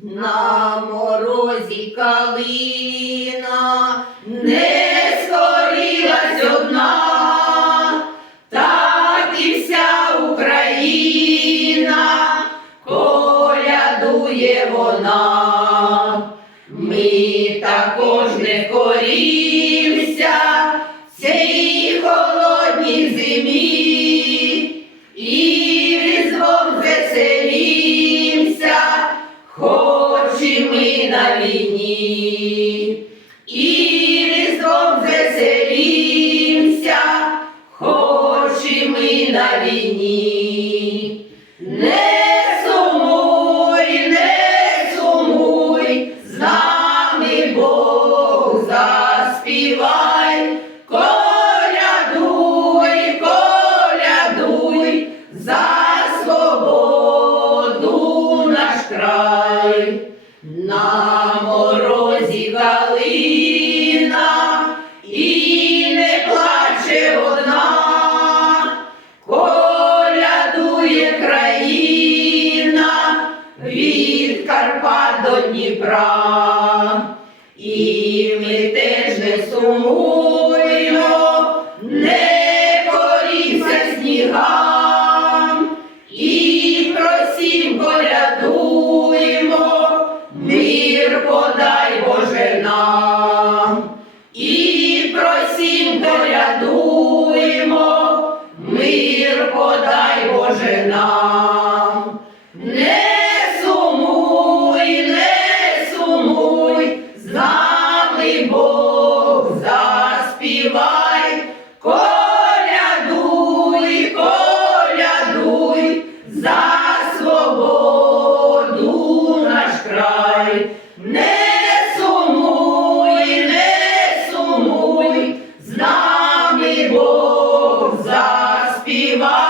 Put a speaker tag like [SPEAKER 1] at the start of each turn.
[SPEAKER 1] На морозі калина не скорилась одна, так і вся Україна колядує вона. Ми також не корімся хоч ми на війні, і різдвом веселімся, хоч і ми на війні. Не сумуй, не сумуй, з нами Бог заспівай, колядуй, колядуй, за свободу наш край. На морозі калина і не плаче одна. Колядує країна від Карпат до Дніпра. І ми теж не сумуємо, не корімся снігам, і просім колядуємо, мир подай Боже нам. і просім порядуємо, мир подай Боже нам. Не сумуй, не сумуй, з Бог заспівай. Viva!